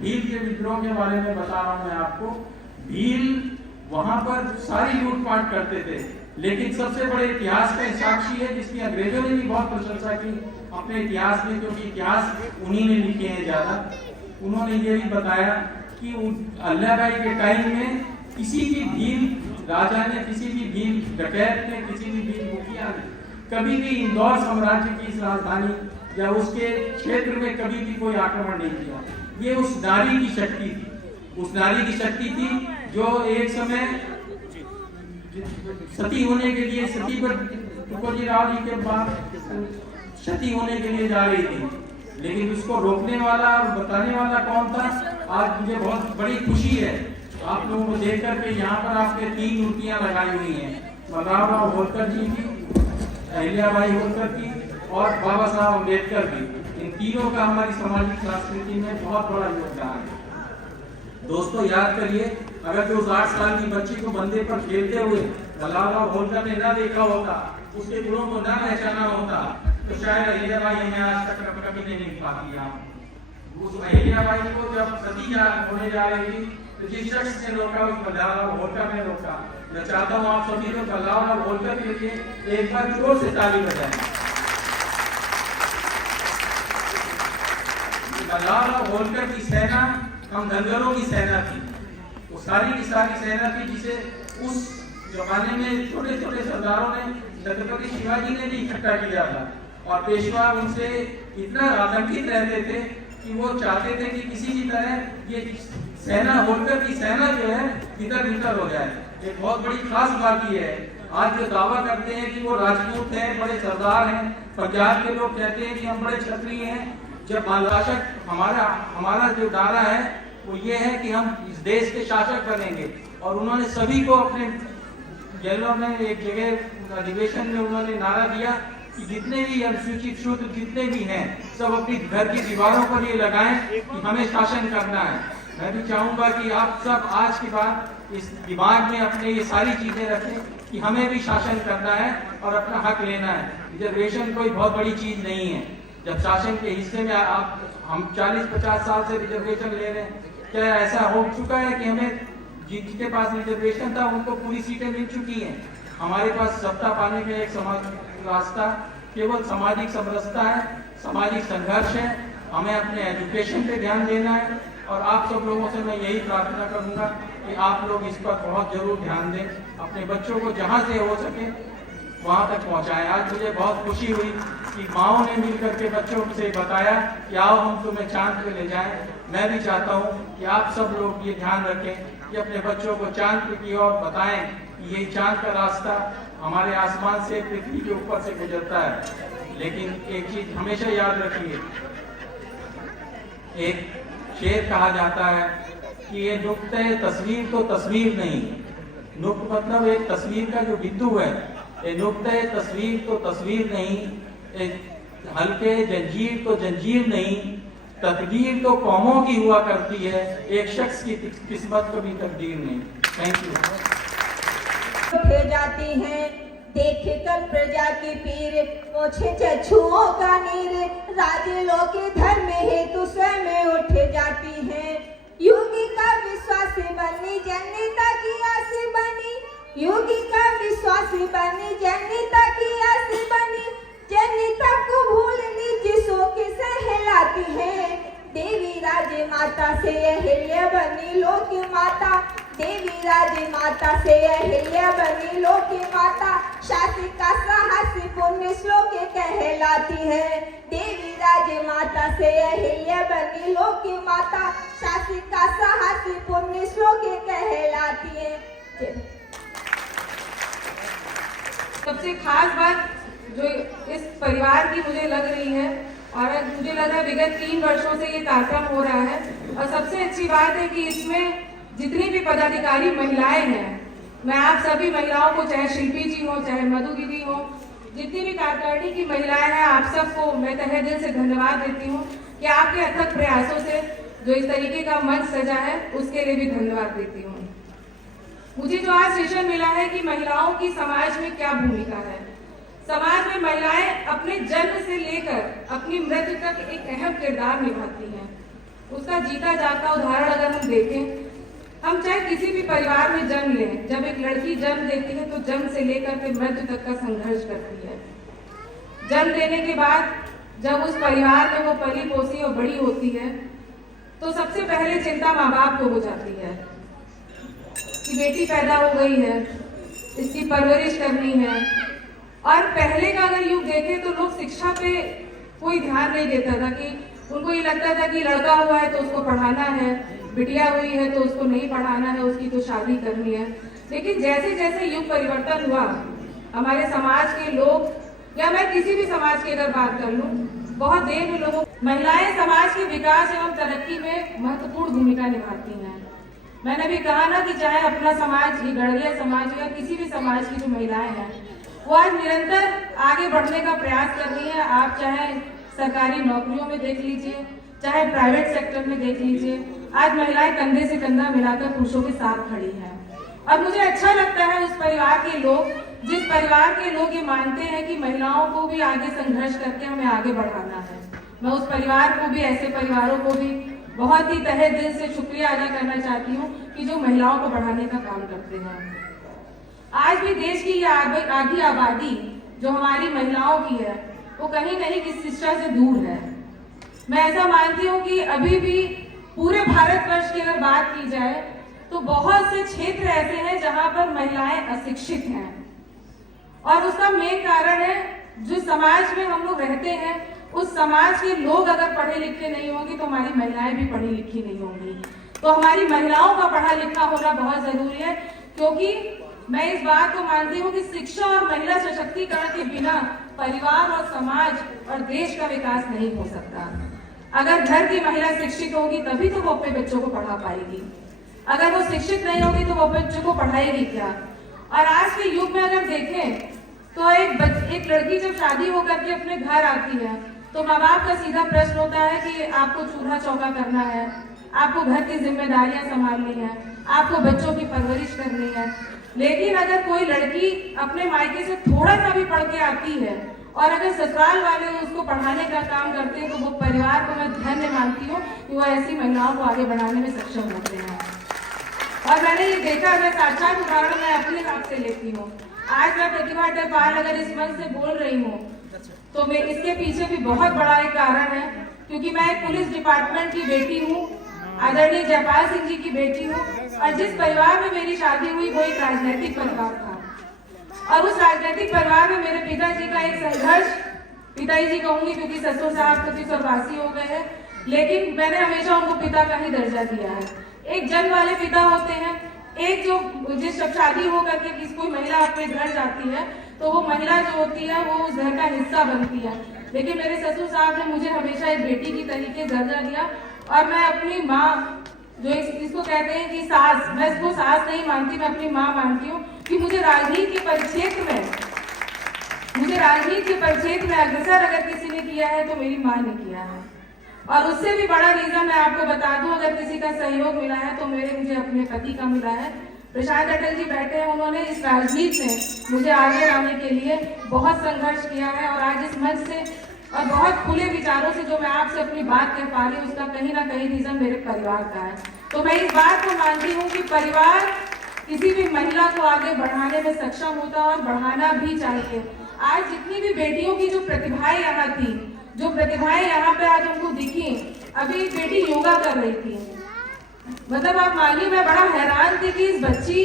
भील के विद्रोह के बारे में बता रहा हूं मैं आपको। भील वहां पर सारी लूटपाट करते थे, लेकिन सबसे बड़े इतिहास का साक्षी है जिसकी अंग्रेजों ने भी बहुत प्रशंसा की अपने इतिहास में, क्योंकि इतिहास उन्हीं ने लिखे हैं ज्यादा। उन्होंने ये भी बताया कि अल्लाहबाई के टाइम में किसी भी भील राजा ने, किसी भी भील डकैत ने, किसी भी भील मुखिया ने कभी भी इंदौर साम्राज्य की इस राजधानी या उसके क्षेत्र में कभी भी कोई आक्रमण नहीं किया। ये उस नारी की शक्ति थी, उस नारी की शक्ति थी जो एक समय सती होने के लिए, सती पर तुकोजीराव जी के बाद सती होने के लिए जा रही थी, लेकिन उसको रोकने वाला और बताने वाला कौन था? आज मुझे बहुत बड़ी खुशी है आप लोगों को देख करके यहाँ पर आपके 3 मूर्तियां लगाई हुई हैं, मल्हारराव होलकर जी की, अहिल्याबाई होलकर की और बाबा साहब अम्बेडकर की। इन तीनों का हमारी सामाजिक संस्कृति में बहुत बड़ा योगदान है। दोस्तों याद करिए, अगर जो 8 साल की बच्ची को बंदे पर खेलते हुए मल्हारराव होलकर ने न देखा होता, उसके गुणों को न पहचाना होता, तो शायद अहिल्याबाई हमें आज तक कभी नहीं मिल पाती। उस अहिल्याबाई को जब सती होने जा रही थी तो जिस शख्स ने रोका उस मल्हारराव होलकर ने रोका। मैं चाहता हूँ आप सभी लोग मल्हारराव होलकर के लिए एक बार जोर से ताली बजाएं। मल्हारराव होलकर की सेना हम धनगरों की सेना थी, वो सारी की सारी सेना थी जिसे उस जमाने में छोटे छोटे सरदारों ने, छत्रपति शिवाजी ने भी इकट्ठा किया था। और पेशवा उनसे इतना आतंकित रहते थे कि वो चाहते थे कि किसी भी तरह ये सेना, होलकर की सेना जो है इधर उधर हो जाए। एक बहुत बड़ी खास बात ये है, आज जो दावा करते हैं कि वो राजपूत हैं, बड़े सरदार हैं, पंजाब के लोग कहते हैं कि हम बड़े क्षत्रिय हैं, जब शासक हमारा जो नारा है वो ये है कि हम इस देश के शासक बनेंगे। और उन्होंने सभी को अपने जेलों में एक जगह अधिवेशन में उन्होंने नारा दिया कि जितने भी अनुसूचित शूद्र जितने भी हैं सब अपनी घर की दीवारों पर ये लगाएं कि हमें शासन करना है। मैं भी चाहूंगा कि आप सब आज के बाद इस दिमाग में अपने ये सारी चीजें रखें कि हमें भी शासन करना है और अपना हक लेना है। रिजर्वेशन कोई बहुत बड़ी चीज नहीं है। जब शासन के हिस्से में हम 40-50 साल से रिजर्वेशन ले रहे हैं, क्या ऐसा हो चुका है कि हमें जिनके पास रिजर्वेशन था उनको पूरी सीटें मिल चुकी हैं? हमारे पास सत्ता पाने का एक रास्ता केवल सामाजिक समरसता है, सामाजिक संघर्ष है। हमें अपने एजुकेशन पे ध्यान देना है और आप सब लोगों से मैं यही प्रार्थना करूंगा कि आप लोग इस पर बहुत जरूर ध्यान दें, अपने बच्चों को जहां से हो सके वहां तक पहुंचाएं। आज मुझे बहुत खुशी हुई कि माओ ने मिलकर के बच्चों से बताया कि आओ हम तुम्हें चांद पे ले जाएं। मैं भी चाहता हूं कि आप सब लोग ये ध्यान रखें कि अपने बच्चों को चांद की ओर बताएं कि ये चांद का रास्ता हमारे आसमान से, पृथ्वी के ऊपर से गुजरता है। लेकिन एक चीज हमेशा याद रखिए, एक शेर कहा जाता है कि ये नुक्ते तस्वीर तो तस्वीर नहीं, नुक्त मतलब एक तस्वीर का जो बिंदु है, ये नुक्ते तस्वीर तो तस्वीर नहीं, एक हल्के जंजीर तो जंजीर नहीं, तकदीर तो कौमों की हुआ करती है, एक शख्स की किस्मत कभी तकदीर नहीं। Thank you. जाती हैं देख कर प्रजा की पीर, पोछे चछुओं का नीर, राजे के धर्म हेतु स्वयं उठ जाती हैं। योगी का विश्वास बनी जनता की आस बनी, योगी का विश्वास बनी जनता की आस बनी, जनता को भूलनी जिसों के सहलाती है। देवी राजे माता से अहिल्या बनी लोक माता, देवी राजे माता से अहिल्या बनी लोक माता, शासिका साहसी पुण्य श्लोक कहलाती है। देवी राजे माता से अहिल्या बनी लोक माता, शासिका साहसी पुण्य श्लोक कहलाती है। सबसे खास बात जो इस परिवार की मुझे लग रही है, और मुझे लग रहा है विगत 3 वर्षों से ये कार्यक्रम हो रहा है, और सबसे अच्छी बात है कि इसमें जितनी भी पदाधिकारी महिलाएं हैं, मैं आप सभी महिलाओं को, चाहे शिल्पी जी हो, चाहे मधु दीदी हो, जितनी भी कार्यकारिणी की महिलाएं हैं, आप सबको मैं तहे दिल से धन्यवाद देती हूँ कि आपके अथक प्रयासों से जो इस तरीके का मंच सजा है उसके लिए भी धन्यवाद देती हूँ। मुझे जो आज सेशन मिला है कि महिलाओं की समाज में क्या भूमिका है, समाज में महिलाएं अपने जन्म से लेकर अपनी मृत्यु तक एक अहम किरदार निभाती हैं। उसका जीता जागता उदाहरण अगर हम देखें, हम चाहे किसी भी परिवार में जन्म लें, जब एक लड़की जन्म लेती है तो जन्म से लेकर के मृत्यु तक का संघर्ष करती है। जन्म लेने के बाद जब उस परिवार में वो पली पोसी और बड़ी होती है तो सबसे पहले चिंता माँ बाप को हो जाती है कि बेटी पैदा हो गई है, इसकी परवरिश करनी है। और पहले का अगर युग देखें तो लोग शिक्षा पे कोई ध्यान नहीं देता था, कि उनको ये लगता था कि लड़का हुआ है तो उसको पढ़ाना है, बिटिया हुई है तो उसको नहीं पढ़ाना है, उसकी तो शादी करनी है। लेकिन जैसे जैसे युग परिवर्तन हुआ, हमारे समाज के लोग, या मैं किसी भी समाज की अगर बात कर लूं, बहुत देर में लोगों, महिलाएं समाज के विकास एवं तरक्की में महत्वपूर्ण भूमिका निभाती हैं। मैंने भी कहा ना कि चाहे अपना समाज, ये गढ़िया समाज या किसी भी समाज की जो महिलाएं हैं, वो आज निरंतर आगे बढ़ने का प्रयास कर रही है। आप चाहे सरकारी नौकरियों में देख लीजिए, चाहे प्राइवेट सेक्टर में देख लीजिए, आज महिलाएं कंधे से कंधा मिलाकर पुरुषों के साथ खड़ी हैं। और मुझे अच्छा लगता है उस परिवार के लोग, जिस परिवार के लोग ये मानते हैं कि महिलाओं को भी आगे संघर्ष करके हमें आगे बढ़ाना है। मैं उस परिवार को भी, ऐसे परिवारों को भी बहुत ही तहे दिल से शुक्रिया अदा करना चाहती हूँ कि जो महिलाओं को बढ़ाने का काम करते हैं। आज भी देश की ये आधी आबादी जो हमारी महिलाओं की है, वो कहीं नहीं किस शिक्षा से दूर है। मैं ऐसा मानती हूँ कि अभी भी पूरे भारतवर्ष की अगर बात की जाए तो बहुत से क्षेत्र ऐसे हैं जहां पर महिलाएं अशिक्षित हैं, और उसका मेन कारण है जो समाज में हम लोग रहते हैं, उस समाज के लोग अगर पढ़े लिखे नहीं होंगे तो हमारी महिलाएं भी पढ़ी लिखी नहीं होंगी। तो हमारी महिलाओं का पढ़ा लिखा होना बहुत जरूरी है, क्योंकि मैं इस बात को मानती हूँ कि शिक्षा और महिला सशक्तिकरण के बिना परिवार और समाज और देश का विकास नहीं हो सकता। अगर घर की महिला शिक्षित होगी तभी तो वो अपने बच्चों को पढ़ा पाएगी, अगर वो शिक्षित नहीं होगी तो वो बच्चों को पढ़ाएगी क्या। और आज के युग में अगर देखें तो एक लड़की जब शादी होकर के अपने घर आती है तो माँ बाप का सीधा प्रश्न होता है कि आपको चूल्हा चौका करना है, आपको घर की जिम्मेदारियां संभालनी है, आपको बच्चों की परवरिश करनी है। लेकिन अगर कोई लड़की अपने मायके से थोड़ा सा भी पढ़ के आती है और अगर ससुराल वाले उसको पढ़ाने का काम करते हैं तो वो परिवार को मैं धन्य मानती हूँ कि वो ऐसी महिलाओं को आगे बढ़ाने में सक्षम होते हैं। और मैंने ये देखा, मैं साक्षात उदाहरण मैं अपने हाथ से लेती हूँ। आज मैं प्रतिभा अटल अगर इस मंच से बोल रही हूँ तो मैं इसके पीछे भी बहुत बड़ा एक कारण है, क्योंकि मैं एक पुलिस डिपार्टमेंट की बेटी हूँ, आदरणीय जयपाल सिंह जी की बेटी हूँ, और जिस परिवार में मेरी शादी हुई वो एक राजनीतिक परिवार था। और उस राजनीतिक परिवार में मेरे पिताजी का एक संघर्ष, पिताजी जी कहूंगी क्योंकि ससुर साहब तो स्वर्गवासी हो गए हैं, लेकिन मैंने हमेशा उनको पिता का ही दर्जा दिया है। एक जन्म वाले पिता होते हैं, एक जो जिस शादी हो करके किसी कोई महिला अपने घर जाती है तो वो महिला जो होती है वो उस घर का हिस्सा बनती है। लेकिन मेरे ससुर साहब ने मुझे हमेशा एक बेटी की तरीके दर्जा दिया, और मैं अपनी माँ, जो इसको कहते हैं कि सास, मैं इसको सास नहीं मानती, मैं अपनी माँ मानती हूँ कि मुझे राजनीति के परिक्षेत्र में अग्रसर अगर किसी ने किया है तो मेरी माँ ने किया है। और उससे भी बड़ा रीजन मैं आपको बता दूं, अगर किसी का सहयोग मिला है तो मुझे अपने पति का मिला है। प्रशांत अटल जी बैठे हैं, उन्होंने इस राजनीति में मुझे आगे लाने के लिए बहुत संघर्ष किया है, और आज इस मंच से और बहुत खुले विचारों से जो मैं आपसे अपनी बात कह पा रही हूँ उसका कहीं ना कहीं रीजन मेरे परिवार का है। तो मैं इस बात को मानती हूँ कि परिवार किसी भी महिला को आगे बढ़ाने में सक्षम होता है और बढ़ाना भी चाहिए। आज जितनी भी बेटियों की जो प्रतिभाएं यहाँ थी, जो प्रतिभाएं यहाँ पे आज हमको दिखी, अभी एक बेटी योगा कर रही थी, मतलब आप मानिए मैं बड़ा हैरान थी कि इस बच्ची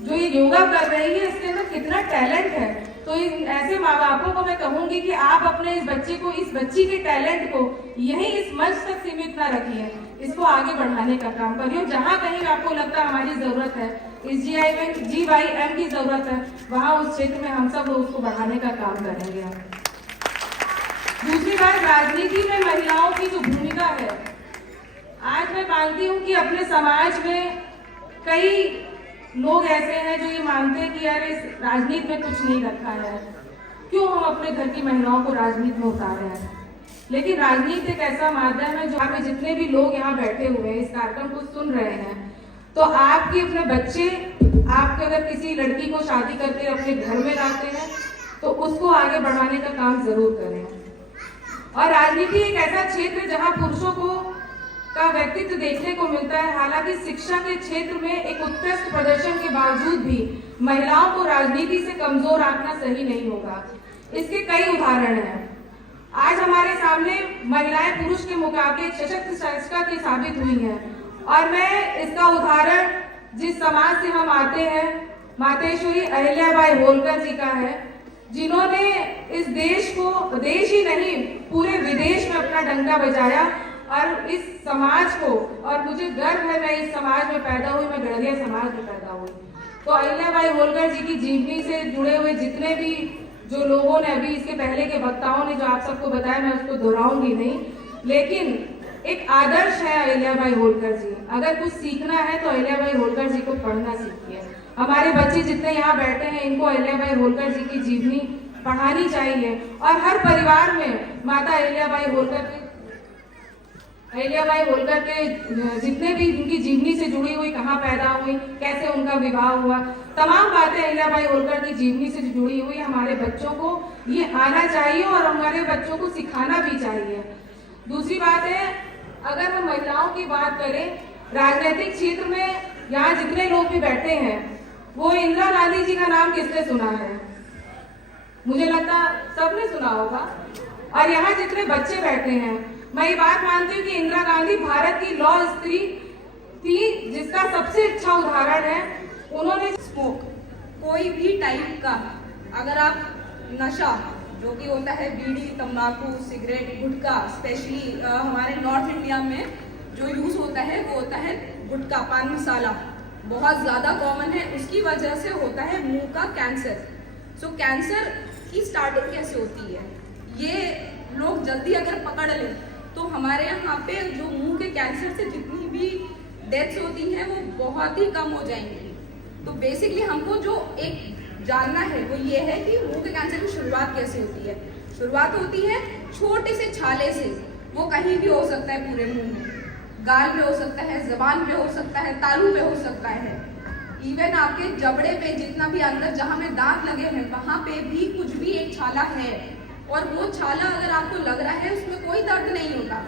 जो ये योगा कर रही है इसके अंदर कितना टैलेंट है। तो ऐसे माँ बापों को मैं कहूंगी कि आप अपने इस बच्ची के टैलेंट को यही इस मंच तक सीमित ना रखिए, इसको आगे बढ़ाने का काम करिए। जहाँ कहीं आपको लगता है हमारी जरूरत है, इस GYM की जरूरत है, वहाँ उस क्षेत्र में हम सब उसको बढ़ाने का काम करेंगे। दूसरी बात, राजनीति में महिलाओं की जो भूमिका है, आज मैं मानती हूँ कि अपने समाज में कई लोग ऐसे हैं जो ये मानते हैं कि यार इस राजनीति में कुछ नहीं रखा है, क्यों हम अपने घर की महिलाओं को राजनीति में उतारे हैं। लेकिन राजनीति एक ऐसा माध्यम है जो जितने भी लोग यहाँ बैठे हुए हैं इस कार्यक्रम को सुन रहे हैं, तो आपके अपने बच्चे, आपके अगर किसी लड़की को शादी करके अपने घर में लाते हैं तो उसको आगे बढ़ाने का काम जरूर करें। और राजनीति एक ऐसा क्षेत्र जहाँ पुरुषों को का व्यक्तित्व देखने को मिलता है। हालांकि शिक्षा के क्षेत्र में एक उत्कृष्ट प्रदर्शन के बावजूद भी महिलाओं को राजनीति से कमजोर आंकना सही नहीं होगा। इसके कई उदाहरण हैं। आज हमारे सामने महिलाएं पुरुष के मुकाबले सशक्त शासिका की साबित हुई हैं, और मैं इसका उदाहरण जिस समाज से हम आते हैं, मातेश्वरी अहिल्याबाई होलकर जी का है, जिन्होंने इस देश को, देश ही नहीं पूरे विदेश में अपना डंका बजाया और इस समाज को, और मुझे गर्व है मैं इस समाज में पैदा हुई, मैं गढ़िया समाज में पैदा हुई। तो अहिल्याबाई होलकर जी की जीवनी से जुड़े हुए जितने भी जो लोगों ने, अभी इसके पहले के वक्ताओं ने जो आप सबको बताया, मैं उसको दोहराऊंगी नहीं, लेकिन एक आदर्श है अहिल्याबाई होलकर जी। अगर कुछ सीखना है तो अहिल्याबाई होलकर जी को पढ़ना सीखिए। हमारे बच्चे जितने यहाँ बैठे हैं, इनको अहिल्याबाई होलकर जी की जीवनी पढ़ानी चाहिए, और हर परिवार में माता अहिल्याबाई होलकर के जितने भी उनकी जीवनी से जुड़ी हुई, कहाँ पैदा हुई, कैसे उनका विवाह हुआ, तमाम बातें अहिल्याबाई होलकर की जीवनी से जुड़ी हुई हमारे बच्चों को ये आना चाहिए और हमारे बच्चों को सिखाना भी चाहिए। दूसरी बात है, अगर हम महिलाओं की बात करें, राजनीतिक क्षेत्र में यहाँ जितने लोग भी बैठे हैं, वो इंदिरा गांधी जी का नाम किसने सुना है? मुझे लगता सबने सुना होगा। और यहाँ जितने बच्चे बैठे हैं, मैं ये बात मानती हूँ कि इंदिरा गांधी भारत की लौ स्त्री थी, जिसका सबसे अच्छा उदाहरण है उन्होंने स्मोक, कोई भी टाइप का अगर आप नशा जो कि होता है बीड़ी, तंबाकू, सिगरेट, गुटखा, स्पेशली हमारे नॉर्थ इंडिया में जो यूज़ होता है वो होता है गुटखा, पान मसाला, बहुत ज़्यादा कॉमन है। उसकी वजह से होता है मुंह का कैंसर। सो कैंसर की स्टार्टिंग कैसे होती है, ये लोग जल्दी अगर पकड़ लें तो हमारे यहाँ पे जो मुंह के कैंसर से जितनी भी डेथ्स होती हैं वो बहुत ही कम हो जाएंगी। तो बेसिकली हमको जो एक जानना है वो ये है कि मुंह के कैंसर की शुरुआत कैसे होती है। शुरुआत होती है छोटे से छाले से, वो कहीं भी हो सकता है, पूरे मुंह में, गाल पे हो सकता है, जबान पे हो सकता है, तालू पे हो सकता है, इवन आपके जबड़े पे जितना भी अंदर जहाँ में दांत लगे हैं वहाँ पे भी कुछ भी एक छाला है, और वो छाला अगर आपको लग रहा है उसमें कोई दर्द नहीं होता।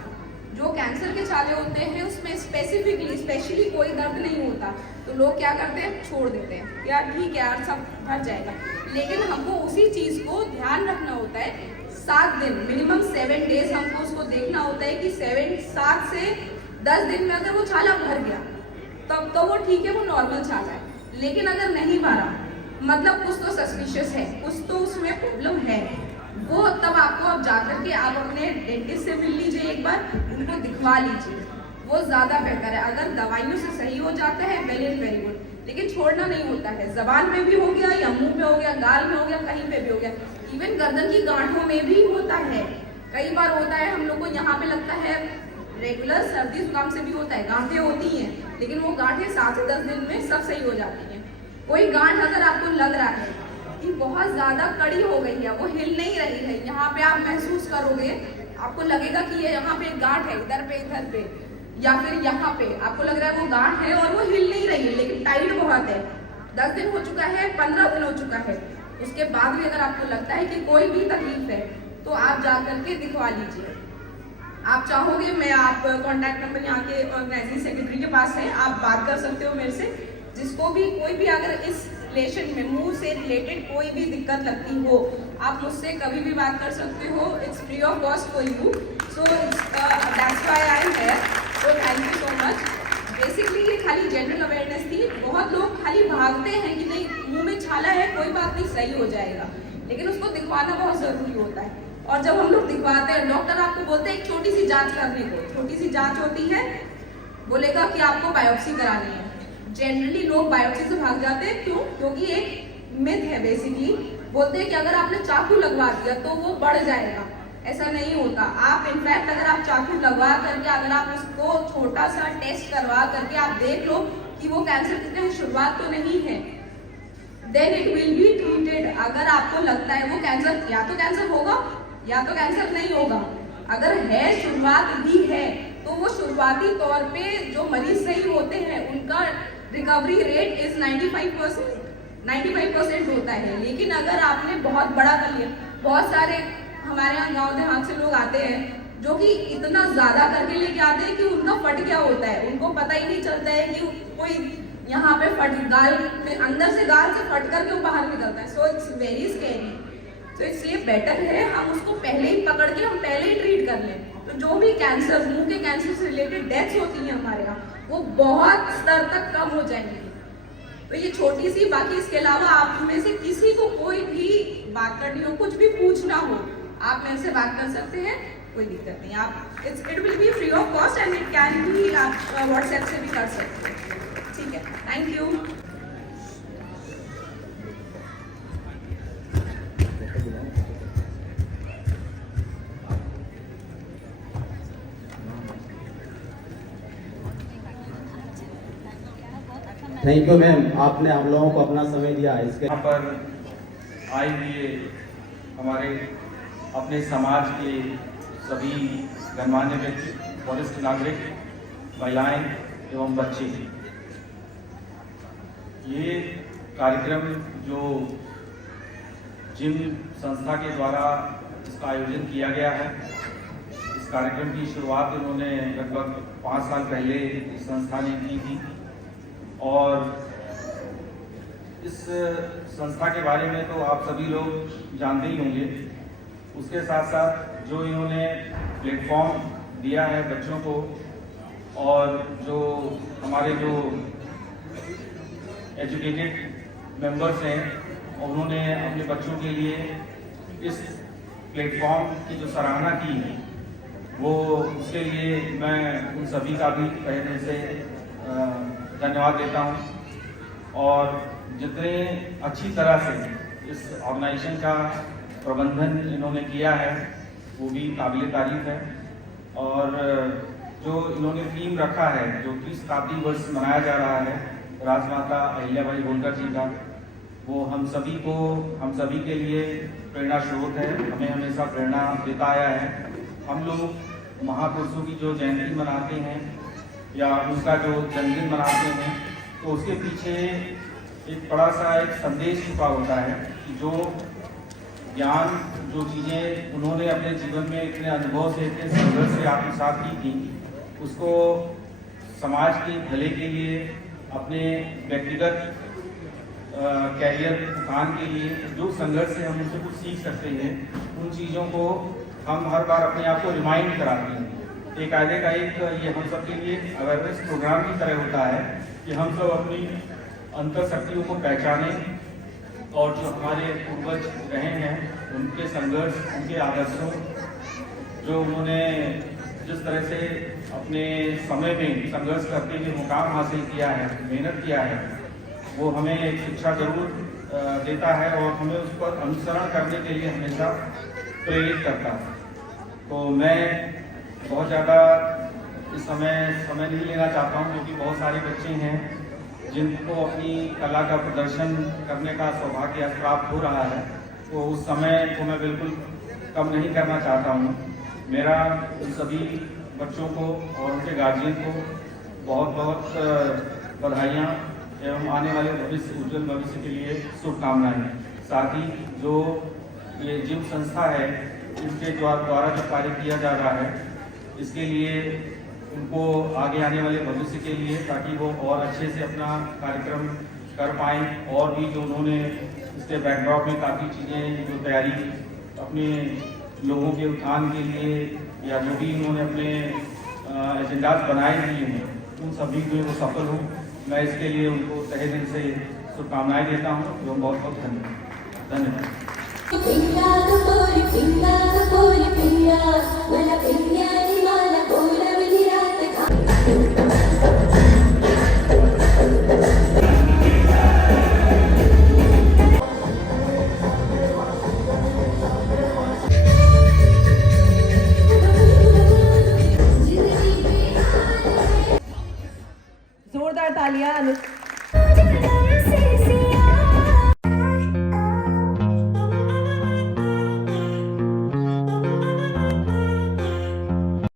जो कैंसर के छाले होते हैं उसमें स्पेशली कोई दर्द नहीं होता, तो लोग क्या करते हैं, छोड़ देते हैं, यार ठीक है यार सब भर जाएगा। लेकिन हमको उसी चीज़ को ध्यान रखना होता है, 7 दिन मिनिमम 7 डेज हमको उसको देखना होता है कि 7 से 10 दिन में अगर वो छाला भर गया तब तो वो ठीक है, वो नॉर्मल छाला है। लेकिन अगर नहीं भरा मतलब कुछ तो सस्पिशियस है, कुछ तो उसमें प्रॉब्लम है, वो तब आपको अब जाकर के आप अपने डेंटिस्ट से मिल लीजिए, एक बार उनको दिखवा लीजिए, वो ज़्यादा बेहतर है। अगर दवाइयों से सही हो जाता है वेल एंड वेरी गुड, लेकिन छोड़ना नहीं होता है। जबान में भी हो गया या मुंह पे हो गया, गाल में हो गया, कहीं पे भी हो गया, इवन गर्दन की गांठों में भी होता है। कई बार होता है हम लोग को यहाँ पे लगता है, रेगुलर सर्दी जुकाम से भी होता है, गांठें होती हैं, लेकिन वो गांठें 7 से 10 दिन में सब सही हो जाती हैं। कोई गांठ अगर आपको लग रहा है कि बहुत ज़्यादा कड़ी हो गई है, वो हिल नहीं रही है, यहाँ पे आप महसूस करोगे, आपको लगेगा कि ये यहाँ पे एक गांठ है, इधर पे या फिर यहाँ पे आपको लग रहा है वो गांठ है और वो हिल नहीं रही है, लेकिन टाइट बहुत है, 10 दिन हो चुका है, 15 दिन हो चुका है, उसके बाद भी अगर आपको लगता है कि कोई भी तकलीफ है तो आप जा करके दिखवा लीजिए। आप चाहोगे, मैं आप कॉन्टैक्ट नंबर यहाँ के ऑर्गेनाइजिंग सेक्रेटरी के पास है, आप बात कर सकते हो मेरे से। जिसको भी कोई भी अगर इस रिलेशन में मुंह से रिलेटेड कोई भी दिक्कत लगती हो, आप मुझसे कभी भी बात कर सकते हो। It's free of cost for you, so that's why I am here, so thank you so much. Basically ये खाली जनरल अवेयरनेस थी। बहुत लोग खाली भागते हैं कि नहीं मुंह में छाला है, कोई बात नहीं, सही हो जाएगा, लेकिन उसको दिखवाना बहुत ज़रूरी होता है। और जब हम लोग दिखवाते हैं, डॉक्टर आपको बोलते हैं एक छोटी सी जांच करने को, छोटी सी जांच होती है, बोलेगा कि आपको बायोप्सी करानी है। जनरली लोग बायोप्सी से भाग जाते हैं, क्यों? क्योंकि एक मिथ है, बेसिकली बोलते हैं कि अगर आपने चाकू लगवा दिया तो वो बढ़ जाएगा। ऐसा नहीं होता। आप इनफैक्ट अगर आप चाकू लगवा करके अगर आप उसको छोटा सा टेस्ट करवा करके आप देख लो कि वो कैंसर कितने शुरुआत तो नहीं है, then it will be treated. अगर आपको लगता है वो कैंसर, या तो कैंसर होगा या तो कैंसर नहीं होगा। अगर है, शुरुआत भी है, तो वो शुरुआती तौर पे जो मरीज सही होते हैं उनका रिकवरी रेट इज 95% होता है। लेकिन अगर आपने बहुत बड़ा कर लिया, बहुत सारे हमारे यहाँ गाँव देहात से लोग आते हैं, जो कि इतना ज्यादा करके लेके आते हैं कि उनका फट क्या होता है उनको पता ही नहीं चलता है कि कोई यहाँ पे फट गाल में अंदर से गाल से फट कर क्यों बाहर निकलता है। So it's very scary. तो इसलिए बेटर है हम उसको पहले ही पकड़ के हम पहले ही ट्रीट कर लें। तो जो भी कैंसर, मुंह के कैंसर से रिलेटेड डेथ्स होती हैं हमारे यहाँ, वो बहुत स्तर तक कम हो जाएंगी। तो ये छोटी सी, बाकी इसके अलावा आप में से किसी को कोई भी बात करनी हो, कुछ भी पूछना हो, आप मेरे से बात कर सकते हैं, कोई दिक्कत नहीं। आप it will B free of cost and it can be, आप व्हाट्सएप से भी कर सकते हैं। ठीक है, thank you. Thank you ma'am, आपने हम लोगों को अपना समय दिया। इसके यहाँ पर आए हुए हमारे अपने समाज के सभी गणमान्य व्यक्ति, वरिष्ठ नागरिक, महिलाएं एवं बच्चे, ये कार्यक्रम जो जिम संस्था के द्वारा इसका आयोजन किया गया है, इस कार्यक्रम की शुरुआत इन्होंने लगभग 5 साल पहले इस संस्था ने की थी। और इस संस्था के बारे में तो आप सभी लोग जानते ही होंगे। उसके साथ साथ जो इन्होंने प्लेटफॉर्म दिया है बच्चों को, और जो हमारे जो एजुकेटेड मेंबर्स हैं, उन्होंने अपने बच्चों के लिए इस प्लेटफॉर्म की जो सराहना की है, वो उसके लिए मैं उन सभी का भी पहले से धन्यवाद देता हूं। और जितने अच्छी तरह से इस ऑर्गेनाइजेशन का प्रबंधन इन्होंने किया है, वो भी काबिल तारीफ है। और जो इन्होंने थीम रखा है, जो 30 शताब्दी वर्ष मनाया जा रहा है राजमाता अहिल्याबाई होलकर जी का, वो हम सभी के लिए प्रेरणा स्रोत है, हमें हमेशा प्रेरणा देता आया है। हम लोग महापुरुषों की जो जयंती मनाते हैं या उनका जो जन्मदिन मनाते हैं, तो उसके पीछे एक बड़ा सा एक संदेश छुपा होता है कि जो ज्ञान, जो चीज़ें उन्होंने अपने जीवन में इतने अनुभव से, इतने संघर्ष से आत्मसात की थी, उसको समाज के भले के लिए, अपने व्यक्तिगत कैरियर उत्थान के लिए जो संघर्ष से हम उनसे कुछ सीख सकते हैं, उन चीज़ों को हम हर बार अपने आप को रिमाइंड कराते हैं। एक कायदे का एक ये हम सब के लिए अवेयरनेस प्रोग्राम की तरह होता है कि हम सब अपनी अंतर शक्तियों को पहचानें और जो हमारे पूर्वज रहे हैं, उनके संघर्ष, उनके आदर्शों, जो उन्होंने जिस तरह से अपने समय में संघर्ष करते हुए मुकाम हासिल किया है, मेहनत किया है, वो हमें एक शिक्षा जरूर देता है और हमें उस पर अनुसरण करने के लिए हमेशा प्रेरित करता है। तो मैं बहुत ज़्यादा इस समय नहीं लेना चाहता हूँ, क्योंकि बहुत सारे बच्चे हैं जिनको अपनी कला का प्रदर्शन करने का सौभाग्य आज प्राप्त हो रहा है, तो उस समय को मैं बिल्कुल कम नहीं करना चाहता हूँ। मेरा उन सभी बच्चों को और उनके गार्जियन को बहुत बहुत बधाइयाँ एवं आने वाले भविष्य, उज्जवल भविष्य के लिए शुभकामनाएँ। साथ ही जो ये जिम संस्था है, इनके द्वारा जो कार्य किया जा रहा है, इसके लिए उनको आगे आने वाले भविष्य के लिए, ताकि वो और अच्छे से अपना कार्यक्रम कर पाएँ, और भी जो उन्होंने इसके बैकड्रॉप में काफ़ी चीज़ें जो तैयारी अपने लोगों के उत्थान के लिए या जो भी उन्होंने अपने एजेंडाज बनाए हुए हैं, उन सभी में वो सफल हों। मैं इसके लिए उनको तहे दिल से शुभकामनाएँ देता हूँ एवं बहुत बहुत धन्यवाद। जोरदार तालियां